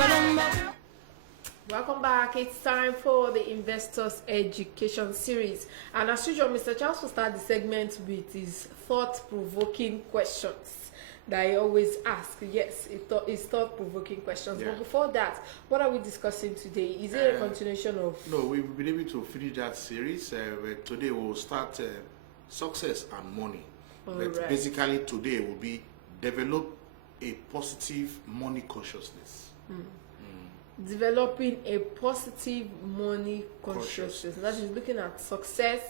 Welcome back. It's time for the Investors Education Series. And as usual, Mr. Charles will start the segment with his thought-provoking questions that I always ask. Yes, it's thought-provoking questions. Yeah. But before that, what are we discussing today? Is it a continuation of... No, we've been able to finish that series. Today we'll start success and money. But basically today will be develop a positive money consciousness. Developing a positive money consciousness. That is looking at success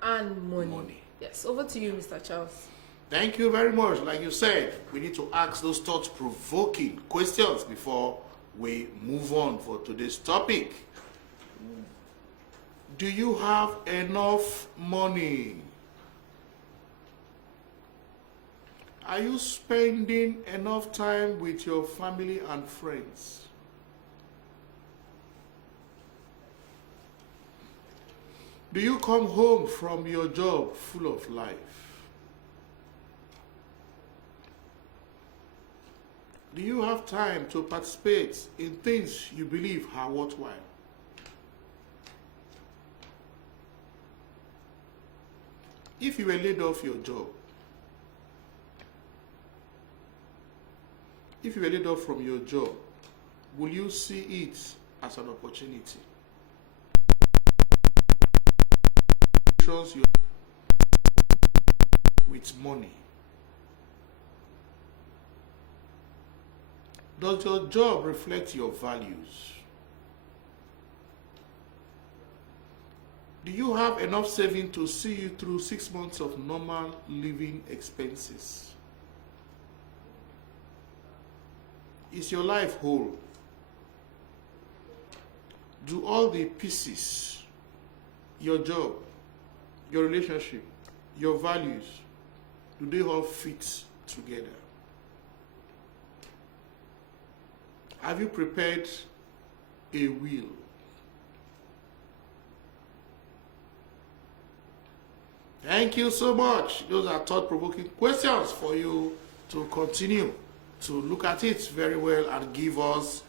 and money. Yes, over to you, Mr. Charles. Thank you very much. Like you said, we need to ask those thought-provoking questions before we move on for today's topic. Do you have enough money? Are you spending enough time with your family and friends? Do you come home from your job full of life? Do you have time to participate in things you believe are worthwhile? If you were laid off your job, if you were laid off from your job, will you see it as an opportunity? With money. Does your job reflect your values? Do you have enough saving to see you through 6 months of normal living expenses? Is your life whole? Do all the pieces, your job, your relationship, your values, do they all fit together? Have you prepared a will? Thank you so much. Those are thought-provoking questions for you to continue to look at it very well and give us,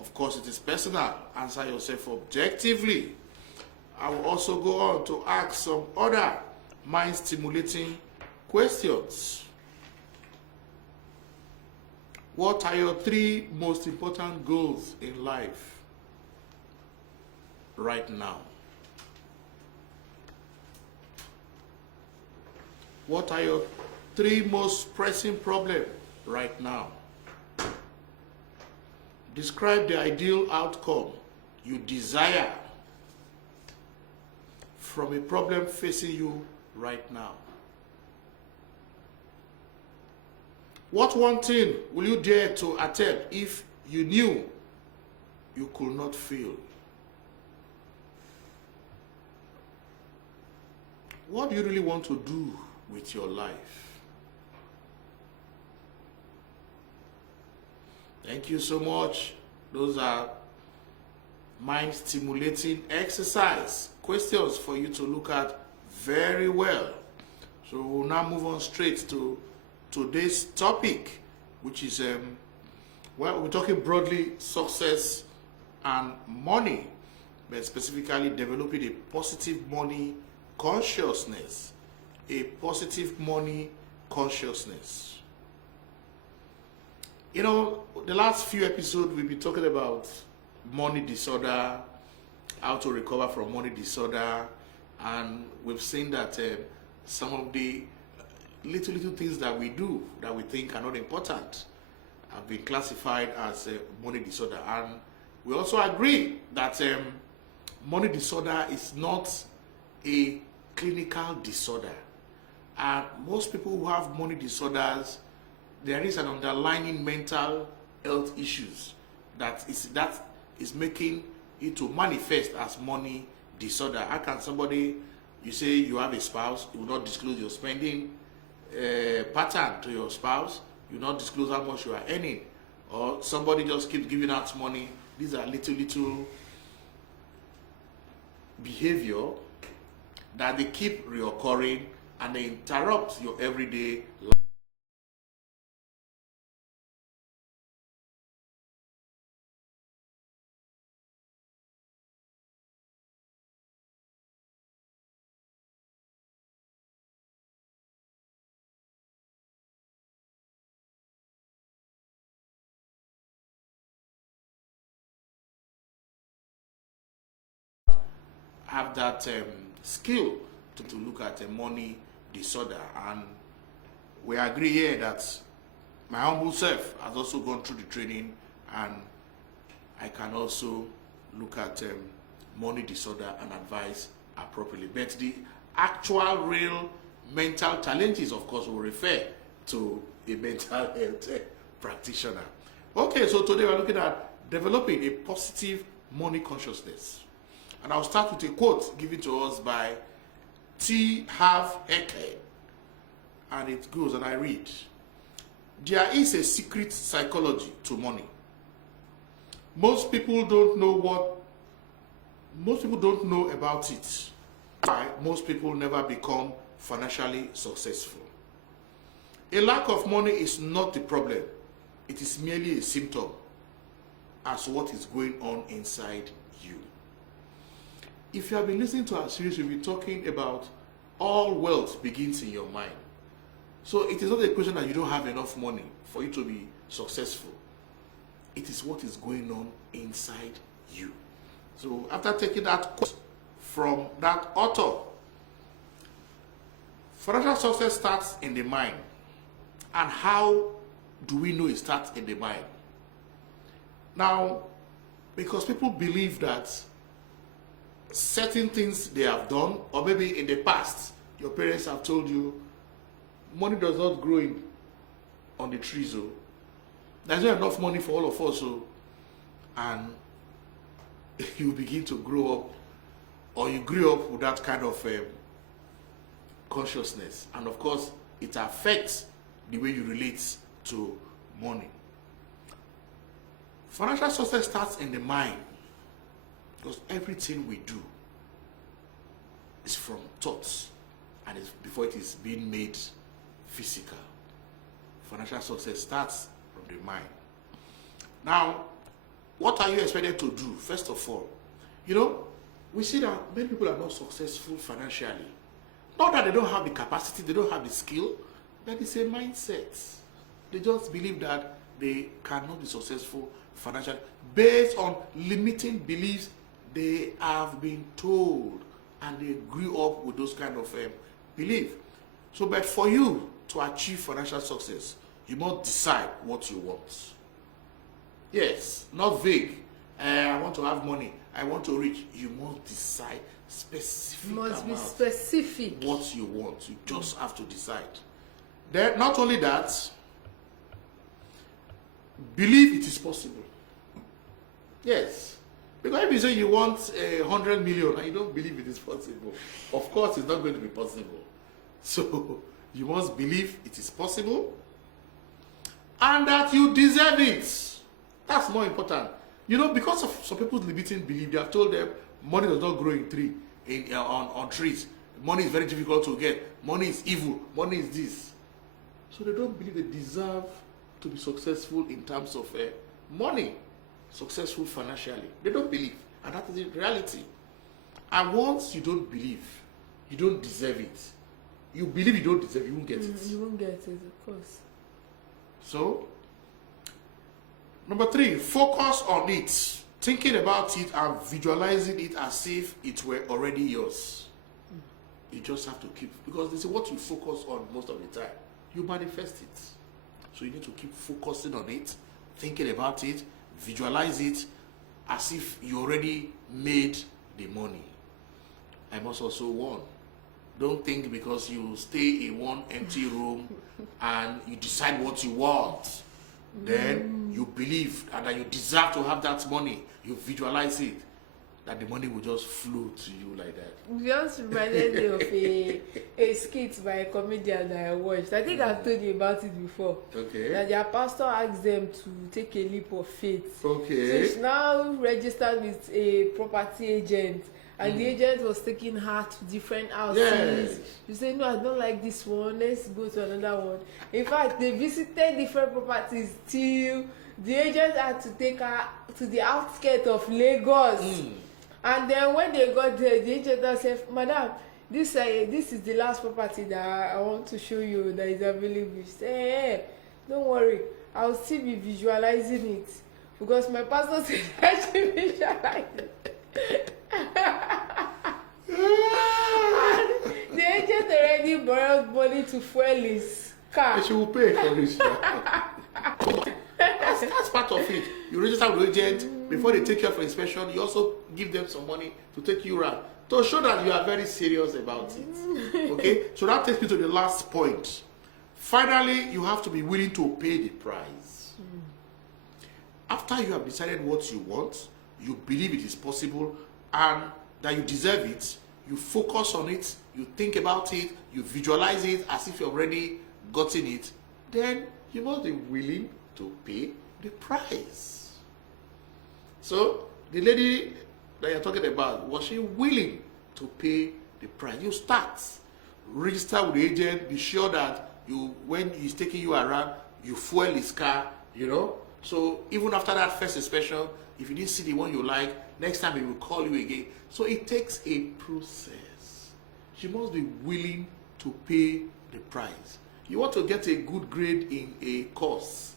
of course it is personal, answer yourself objectively. I will also go on to ask some other mind-stimulating questions. What are your 3 most important goals in life right now? What are your 3 most pressing problems right now? Describe the ideal outcome you desire from a problem facing you right now. What one thing will you dare to attempt if you knew you could not fail? What do you really want to do with your life? Thank you so much. Those are mind-stimulating exercise questions for you to look at very well. So we'll now move on straight to today's topic, which is well, we're talking broadly success and money, but specifically developing a positive money consciousness. A positive money consciousness. You know, the last few episodes we've been talking about money disorder, how to recover from money disorder, and we've seen that some of the little things that we do that we think are not important have been classified as money disorder. And we also agree that money disorder is not a clinical disorder. And most people who have money disorders, there is an underlying mental health issues that is making it to manifest as money disorder. How can somebody, you say you have a spouse, you will not disclose your spending pattern to your spouse, you will not disclose how much you are earning, or somebody just keeps giving out money. These are little behavior that they keep reoccurring and they interrupt your everyday life. have that skill to look at money disorder. And we agree here that my humble self has also gone through the training, and I can also look at money disorder and advise appropriately. But the actual real mental challenges, of course, will refer to a mental health practitioner. Okay, so today we're looking at developing a positive money consciousness. And I'll start with a quote given to us by T. Harv Eker. And it goes, and I read, "There is a secret psychology to money. Most people don't know about it. Why? Most people never become financially successful. A lack of money is not the problem. It is merely a symptom as to what is going on inside you." If you have been listening to our series, we'll be talking about all wealth begins in your mind. So it is not a question that you don't have enough money for you to be successful. It is what is going on inside you. So after taking that quote from that author, financial success starts in the mind. And how do we know it starts in the mind? Now, because people believe that certain things they have done, or maybe in the past, your parents have told you, money does not grow on the trees. So there's not enough money for all of us. So, and you begin to grow up, or you grew up with that kind of consciousness. And of course, it affects the way you relate to money. Financial success starts in the mind, because everything we do is from thoughts, and it's before it is being made physical. Financial success starts from the mind. Now, what are you expected to do? First of all, we see that many people are not successful financially. Not that they don't have the capacity, they don't have the skill, but it's a mindset. They just believe that they cannot be successful financially based on limiting beliefs they have been told, and they grew up with those kind of beliefs. So, but for you to achieve financial success, you must decide what you want. Yes, not vague. I want to have money. I want to reach. You must decide specific. Must be specific. What you want. You just have to decide. Then, not only that, believe it is possible. Yes. Because if you say you want 100 million and you don't believe it is possible, of course it's not going to be possible. So you must believe it is possible and that you deserve it. That's more important. Because of some people's limiting belief, they have told them money does not grow on trees. Money is very difficult to get. Money is evil. Money is this. So they don't believe they deserve to be successful in terms of money. Successful financially. They don't believe. And that is the reality. And once you don't believe, you don't deserve it. You believe you don't deserve it, you won't get it. You won't get it, of course. So, number 3, focus on it. Thinking about it and visualizing it as if it were already yours. You just have to keep, because this is what you focus on most of the time. You manifest it. So you need to keep focusing on it, thinking about it, visualize it as if you already made the money. I must also warn, don't think because you stay in one empty room and you decide what you want, then you believe and that you deserve to have that money. You visualize it, that the money will just flow to you like that. Just reminded me of a skit by a comedian that I watched. I think I've told you about it before. Okay. That their pastor asked them to take a leap of faith. Okay. So she's now registered with a property agent. And the agent was taking her to different houses. Yes. You say, no, I don't like this one. Let's go to another one. In fact, they visited different properties till the agent had to take her to the outskirts of Lagos. And then when they got there, the agent said, Madam, this is the last property that I want to show you that is available. She said, hey, don't worry. I'll still be visualizing it. Because my pastor said I should visualize it. lady borrowed money to fuel his car. And she will pay for it. That's part of it. You register with the agent before they take you for inspection. You also give them some money to take you around to show that you are very serious about it. Okay, so that takes me to the last point. Finally, you have to be willing to pay the price. After you have decided what you want, you believe it is possible and that you deserve it, you focus on it, you think about it, you visualize it as if you've already gotten it, then you must be willing to pay the price. So, the lady that you're talking about, was she willing to pay the price? You start, register with the agent, be sure that when he's taking you around, you fuel his car, you know. So even after that first inspection, if you didn't see the one you like, next time he will call you again. So it takes a process. You must be willing to pay the price. You want to get a good grade in a course,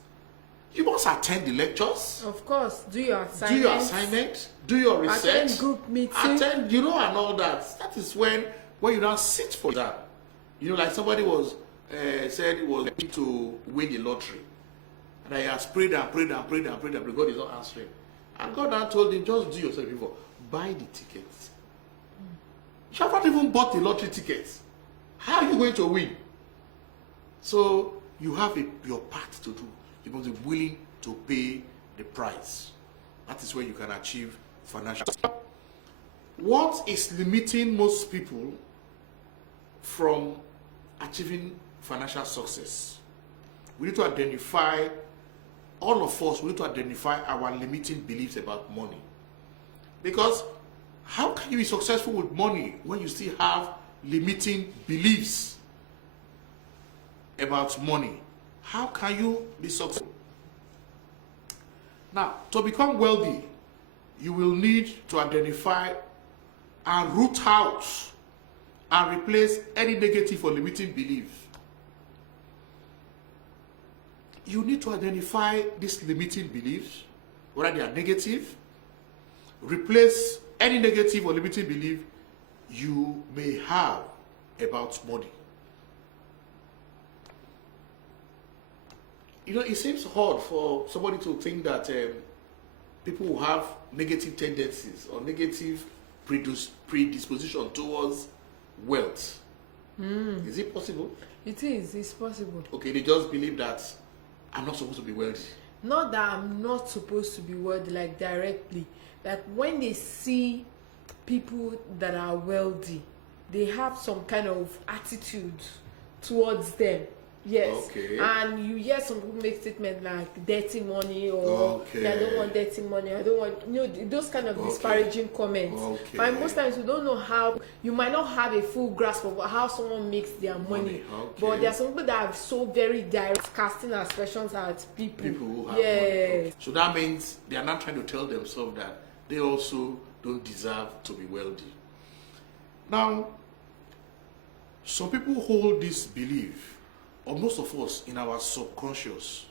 you must attend the lectures. Of course, do your assignment. Do your assignment. Do your research. Attend group meeting. Attend, and all that. That is when you now sit for that. Like somebody was said he was to win the lottery, and I has prayed and prayed and prayed and prayed and God is not answering. And God now told him, just do yourself before, buy the tickets. You have not even bought the lottery tickets. How are you going to win? So you have your part to do. You must be willing to pay the price. That is where you can achieve financial. What is limiting most people from achieving financial success? We need to identify, all of us, we need to identify our limiting beliefs about money. Because how can you be successful with money when you still have limiting beliefs about money? How can you be successful? Now, to become wealthy, you will need to identify and root out and replace any negative or limiting belief. You need to identify these limiting beliefs, whether they are negative, replace any negative or limiting belief you may have about money. It seems hard for somebody to think that people who have negative tendencies or negative predisposition towards wealth. Is it possible? It is. It's possible. Okay, they just believe that I'm not supposed to be wealthy. Not that I'm not supposed to be wealthy, like directly. Like when they see people that are wealthy, they have some kind of attitude towards them. Yes. Okay. And you hear some people make statements like dirty money or I don't want dirty money. I don't want, those kind of disparaging comments. Okay. But most times we don't know how, you might not have a full grasp of how someone makes their money. Okay. But there are some people that are so very direct, casting aspersions at people. People who have money. Okay. So that means they are not trying to tell themselves that they also don't deserve to be wealthy. Now, some people hold this belief, or most of us, in our subconscious.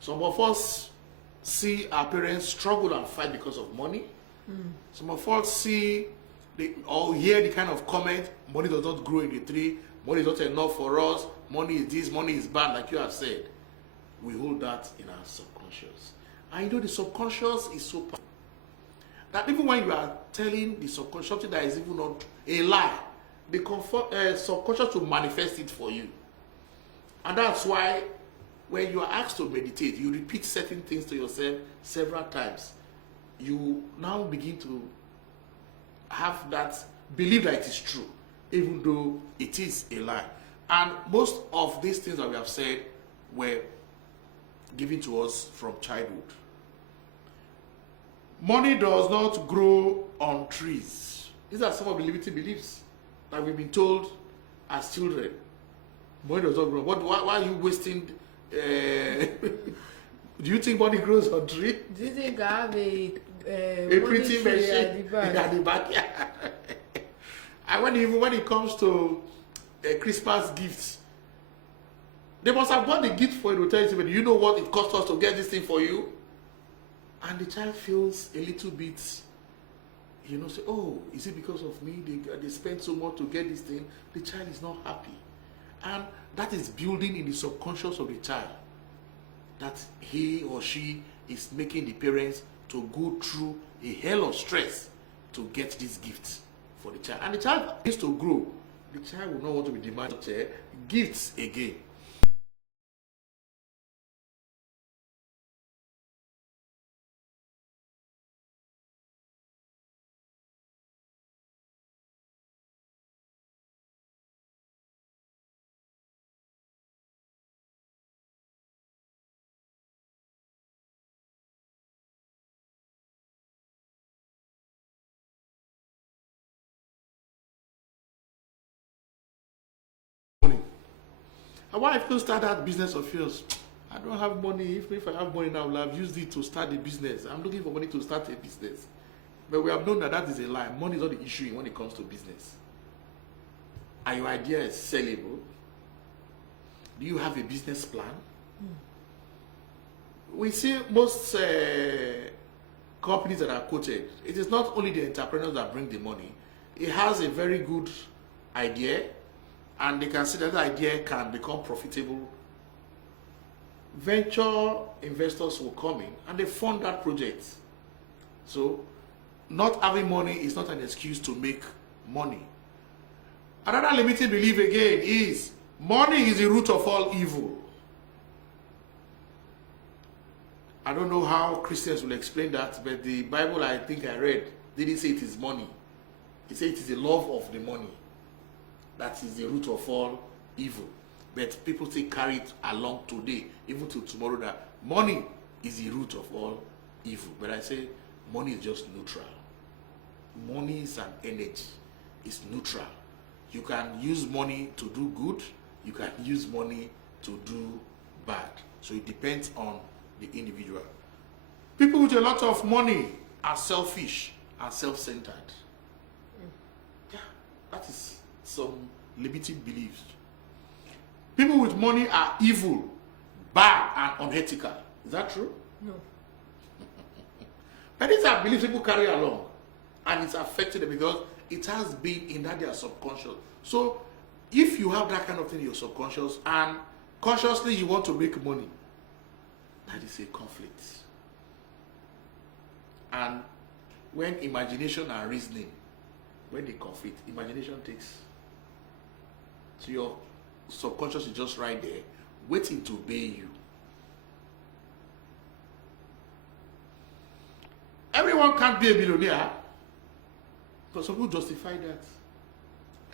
Some of us see our parents struggle and fight because of money. Some of us see or hear the kind of comment, money does not grow in the tree, money is not enough for us, money is this, money is bad, like you have said. We hold that in our subconscious. And the subconscious is so powerful that even when you are telling the subconscious something that is even not a lie, the subconscious will manifest it for you. And that's why when you are asked to meditate, you repeat certain things to yourself several times. You now begin to have that belief that it is true, even though it is a lie. And most of these things that we have said were given to us from childhood. Money does not grow on trees. These are some of the limiting beliefs that we've been told as children. Money does not grow. Why are you wasting? Do you think money grows on trees? Do you think I have a printing machine at the back? And when it comes to Christmas gifts, they must have bought the gift for you to tell you, you know what it cost us to get this thing for you? And the child feels a little bit, say, oh, is it because of me? They spent so much to get this thing. The child is not happy. And that is building in the subconscious of the child that he or she is making the parents to go through a hell of stress to get this gift for the child. And the child needs to grow. The child will not want to be demanding gifts again. And why if you start that business of yours? I don't have money. If I have money now, I'll have used it to start a business. I'm looking for money to start a business. But we have known that that is a lie. Money is not the issue when it comes to business. And your idea is sellable. Do you have a business plan? We see most companies that are quoted. It is not only the entrepreneurs that bring the money. It has a very good idea, and they can see that the idea can become profitable. Venture investors will come in and they fund that project. So not having money is not an excuse to make money. Another limiting belief again is money is the root of all evil. I don't know how Christians will explain that, but the Bible I think I read didn't say it is money. It said it is the love of the money that is the root of all evil. But people still carry it along today, even to tomorrow, that money is the root of all evil. But I say money is just neutral. Money is an energy. It's neutral. You can use money to do good. You can use money to do bad. So it depends on the individual. People with a lot of money are selfish and self-centered. Yeah, that is some limiting beliefs. People with money are evil, bad, and unethical. Is that true? No. But these are beliefs people carry along, and it's affected them because it has been in their subconscious. So if you have that kind of thing in your subconscious and consciously you want to make money, that is a conflict. And when imagination and reasoning, when they conflict, imagination takes. So your subconscious is just right there, waiting to obey you. Everyone can't be a millionaire. But some people justify that.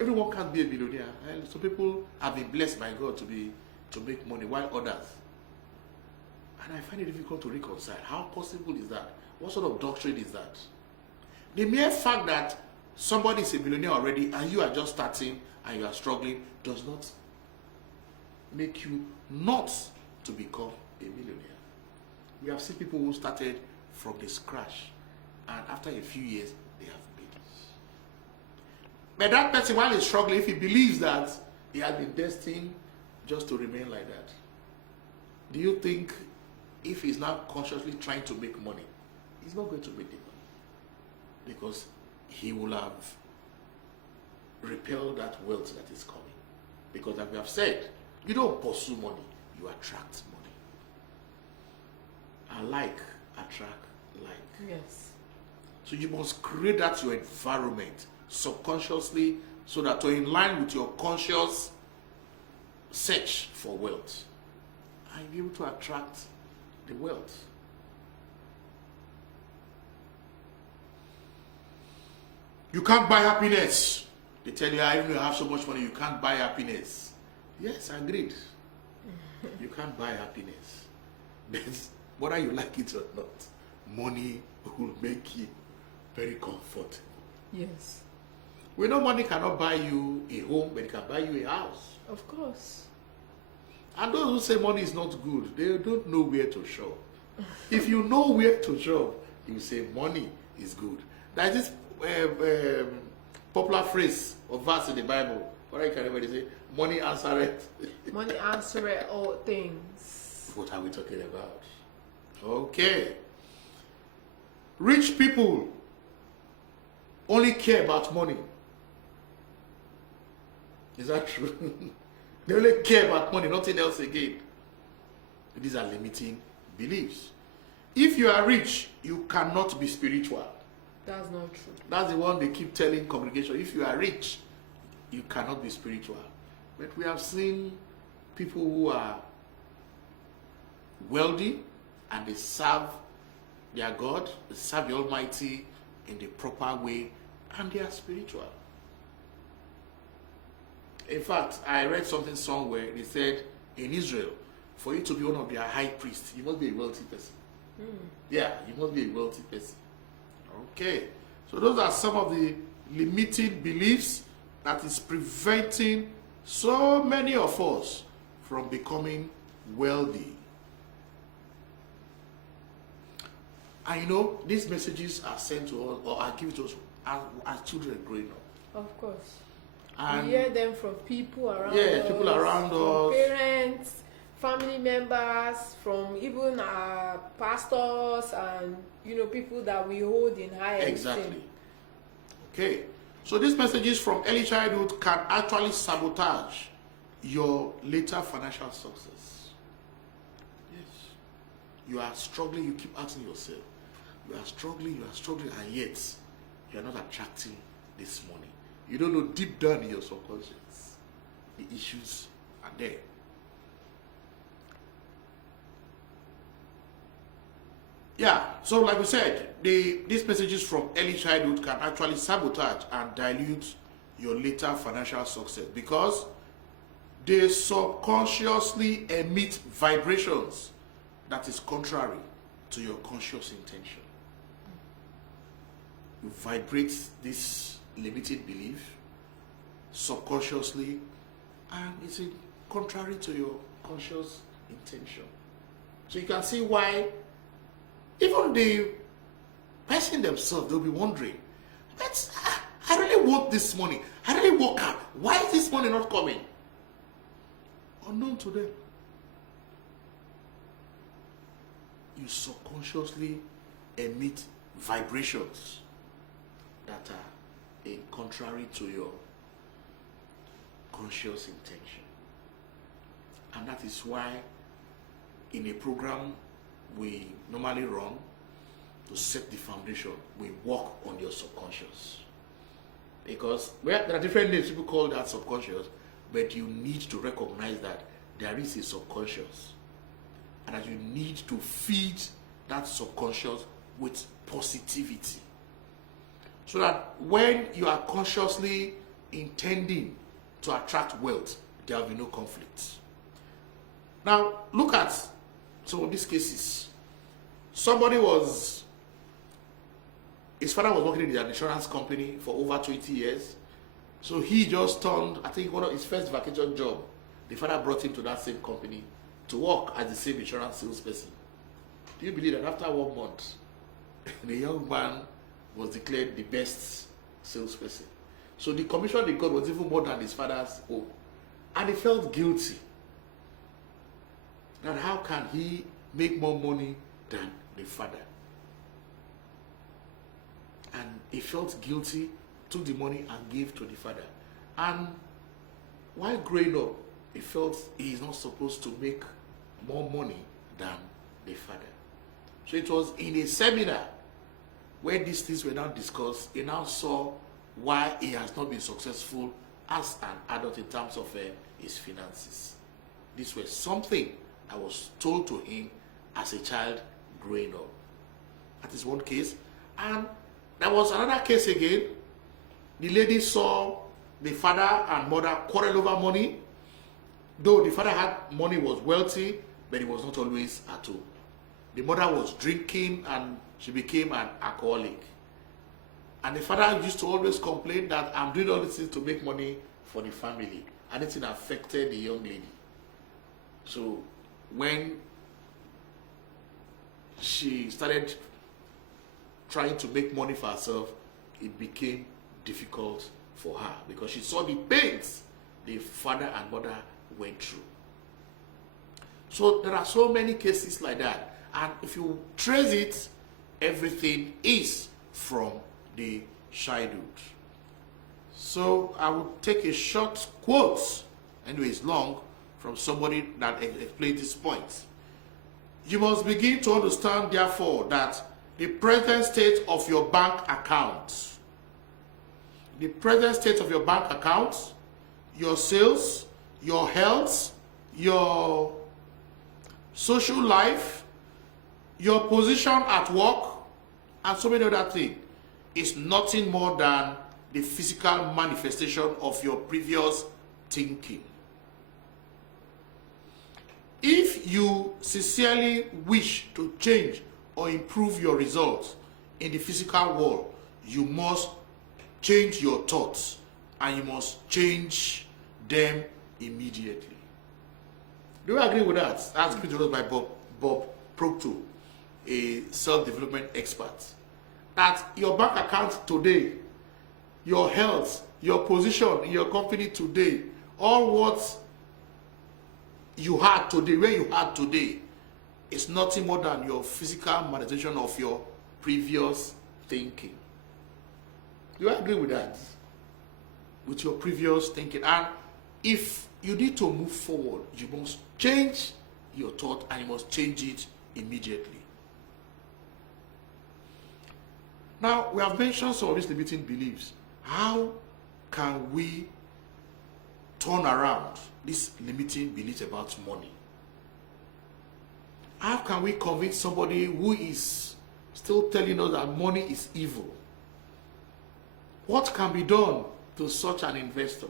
Everyone can't be a millionaire. And some people have been blessed by God to make money, while others. And I find it difficult to reconcile. How possible is that? What sort of doctrine is that? The mere fact that somebody is a millionaire already and you are just starting and you are struggling does not make you not to become a millionaire. We have seen people who started from the scratch and after a few years they have made it. But that person, while he's struggling, if he believes that he has been destined just to remain like that, do you think if he's now consciously trying to make money, he's not going to make the money? Because he will have repelled that wealth that is coming. Because as we have said, you don't pursue money, you attract money. And like attract like. Yes. So you must create that your environment subconsciously so that you're in line with your conscious search for wealth. And you'll be able to attract the wealth. You can't buy happiness. They tell you, even if you have so much money, you can't buy happiness. Yes, agreed. You can't buy happiness. But whether you like it or not, money will make you very comfortable. Yes. We know money cannot buy you a home, but it can buy you a house. Of course. And those who say money is not good, they don't know where to shop. If you know where to shop, you say money is good. There's this popular phrase or verse in the Bible. What I can remember, they say, money answereth. Money answereth all things. What are we talking about? Okay. Rich people only care about money. Is that true? They only care about money, nothing else again. These are limiting beliefs. If you are rich, you cannot be spiritual. That's not true. That's the one they keep telling congregation. If you are rich, you cannot be spiritual. But we have seen people who are wealthy and they serve their God, they serve the Almighty in the proper way, and they are spiritual. In fact, I read something somewhere. They said in Israel, for you to be one of their high priests, you must be a wealthy person. Yeah, you must be a wealthy person. Okay, so those are some of the limiting beliefs that is preventing so many of us from becoming wealthy. And you know, these messages are sent to us or are given to us as children growing up. Of course. And we hear them from people around us. Yeah, people around from us. Parents, family members, from even our pastors and people that we hold in high esteem. Exactly. Okay. So these messages from early childhood can actually sabotage your later financial success. Yes. You are struggling, you keep asking yourself, you are struggling, and yet you are not attracting this money. You don't know deep down in your subconscious, the issues are there. Yeah, so like we said, these messages from early childhood can actually sabotage and dilute your later financial success because they subconsciously emit vibrations that is contrary to your conscious intention. You vibrate this limited belief subconsciously and it's contrary to your conscious intention. So you can see why even the person themselves, they'll be wondering, I really want this money. I really work hard. Why is this money not coming? Unknown to them. You subconsciously emit vibrations that are in contrary to your conscious intention. And that is why in a program we normally run to set the foundation, we work on your subconscious. Because there are different names people call that subconscious, but you need to recognize that there is a subconscious and that you need to feed that subconscious with positivity. So that when you are consciously intending to attract wealth, there will be no conflict. Now, look at some of these cases. His father was working in an insurance company for over 20 years. So he just turned, I think one of his first vacation job, the father brought him to that same company to work as the same insurance salesperson. Do you believe that after 1 month, the young man was declared the best salesperson? So the commission he got was even more than his father's own. And he felt guilty. And how can he make more money than the father? And he felt guilty, took the money and gave to the father. And while growing up, he felt he is not supposed to make more money than the father. So it was in a seminar where these things were now discussed. He now saw why he has not been successful as an adult in terms of his finances. This was something I was told to him as a child growing up. That is one case. And there was another case again. The lady saw the father and mother quarrel over money. Though the father had money, was wealthy, but he was not always at home. The mother was drinking and she became an alcoholic. And the father used to always complain that I'm doing all these things to make money for the family. And it affected the young lady. So when she started trying to make money for herself, it became difficult for her because she saw the pains the father and mother went through. So there are so many cases like that. And if you trace it, everything is from the childhood. So I will take a short quote, anyway it's long, from somebody that explained this point. You must begin to understand, therefore, that the present state of your bank account, your sales, your health, your social life, your position at work, and so many other things, is nothing more than the physical manifestation of your previous thinking. If you sincerely wish to change or improve your results in the physical world, you must change your thoughts and you must change them immediately. Do you agree with that? That's given to us by Bob Proctor, a self-development expert. That your bank account today, your health, your position in your company today, all what you had today, where you had today, is nothing more than your physical manifestation of your previous thinking. Do you agree with that? With your previous thinking. And if you need to move forward, you must change your thought and you must change it immediately. Now, we have mentioned some of these limiting beliefs. How can we turn around these limiting beliefs about money? How can we convince somebody who is still telling us that money is evil? What can be done to such an investor?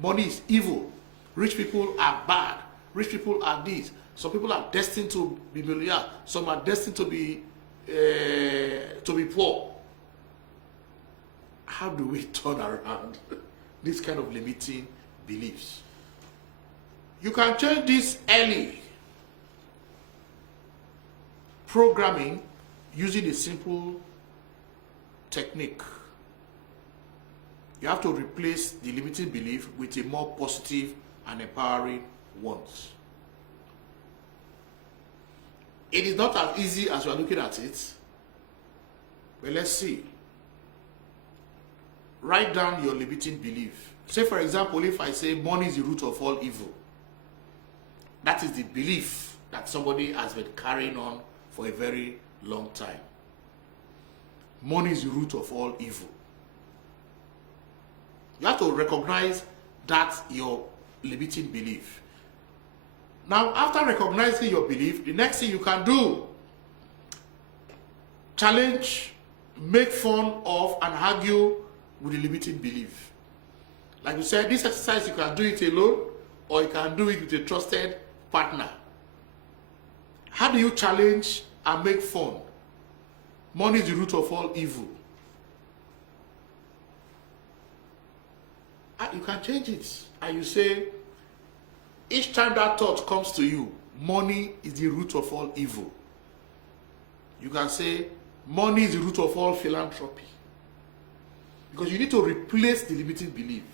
Money is evil. Rich people are bad. Rich people are this. Some people are destined to be millionaires. Some are destined to be poor. How do we turn around this kind of limiting beliefs? You can change this early. Programming using a simple technique. You have to replace the limiting belief with a more positive and empowering one. It is not as easy as you are looking at it. But let's see. Write down your limiting belief. Say, for example, if I say money is the root of all evil, that is the belief that somebody has been carrying on for a very long time. Money is the root of all evil. You have to recognize that your limiting belief. Now, after recognizing your belief, the next thing you can do, challenge, make fun of, and argue with the limiting belief. Like we said, this exercise, you can do it alone, or you can do it with a trusted partner. How do you challenge and make fun? Money is the root of all evil. You can change it. And you say, each time that thought comes to you, money is the root of all evil. You can say, money is the root of all philanthropy. Because you need to replace the limiting belief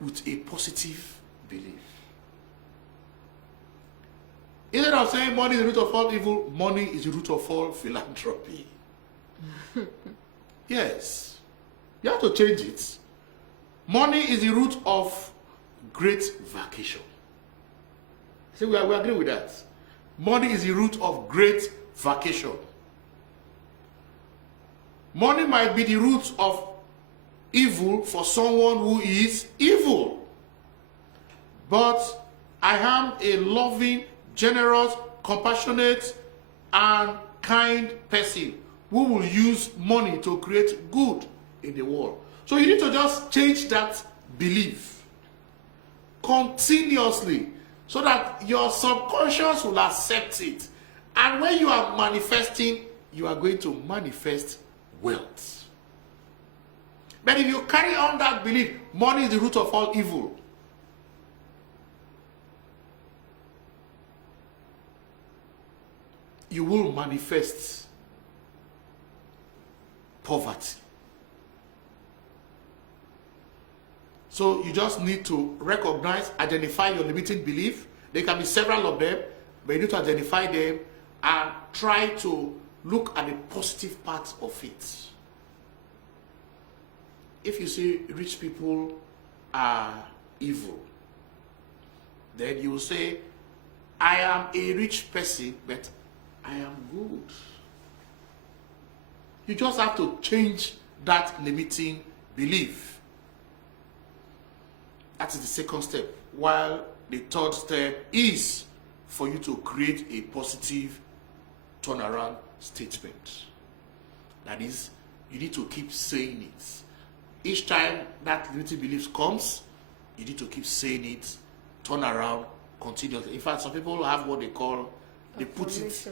with a positive belief. Instead of saying money is the root of all evil, money is the root of all philanthropy. Yes. You have to change it. Money is the root of great vacation. See, we agree with that. Money is the root of great vacation. Money might be the root of evil for someone who is evil. But I am a loving, generous, compassionate, and kind person who will use money to create good in the world. So you need to just change that belief continuously so that your subconscious will accept it. And when you are manifesting, you are going to manifest wealth. But if you carry on that belief, money is the root of all evil, you will manifest poverty. So you just need to recognize, identify your limiting belief. There can be several of them, but you need to identify them and try to look at the positive part of it. If you say rich people are evil, then you will say, I am a rich person, but I am good. You just have to change that limiting belief. That is the second step. While the third step is for you to create a positive turnaround statement. That is, you need to keep saying it. Each time that limiting belief comes, you need to keep saying it, turn around continuously. In fact, some people have what they call, they put it. Is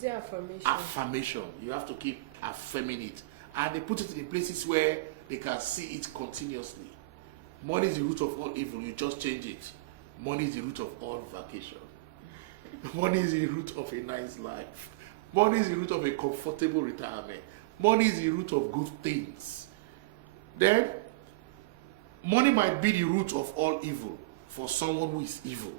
it affirmation? Affirmation. You have to keep affirming it. And they put it in places where they can see it continuously. Money is the root of all evil. You just change it. Money is the root of all vacation. Money is the root of a nice life. Money is the root of a comfortable retirement. Money is the root of good things. Then, money might be the root of all evil for someone who is evil.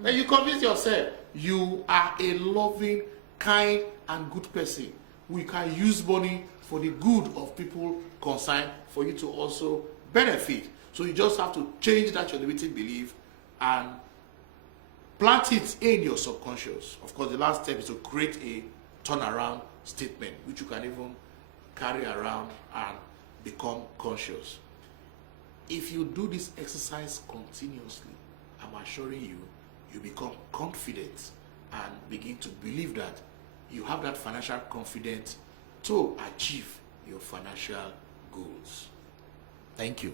Then you convince yourself you are a loving, kind, and good person. We can use money for the good of people concerned for you to also benefit. So you just have to change that your limiting belief and plant it in your subconscious. Of course, the last step is to create a turnaround statement, which you can even carry around and become conscious. If you do this exercise continuously, I'm assuring you, you become confident and begin to believe that you have that financial confidence to achieve your financial goals. Thank you.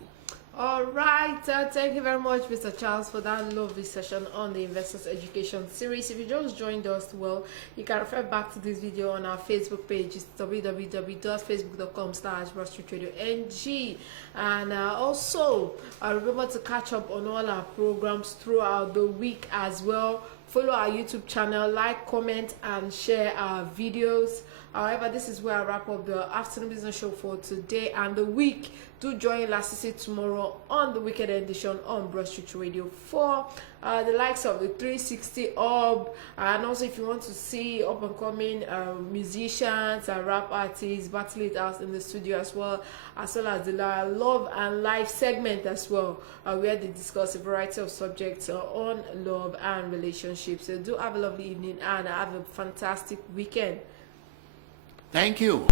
All right, thank you very much, Mr. Charles, for that lovely session on the Investors Education Series. If you just joined us, well, you can refer back to this video on our Facebook page. It's www.facebook.com/BroadstreetRadioNG. And also, remember to catch up on all our programs throughout the week as well. Follow our YouTube channel, like, comment, and share our videos. However, this is where I wrap up the afternoon business show for today and the week. Do join Lasisi tomorrow on the weekend edition on Broadstreet Radio for the likes of the 360 Hub. And also, if you want to see up and coming musicians and rap artists battle it out in the studio as well as the love and life segment as well, where they discuss a variety of subjects on love and relationships. So do have a lovely evening and have a fantastic weekend. Thank you.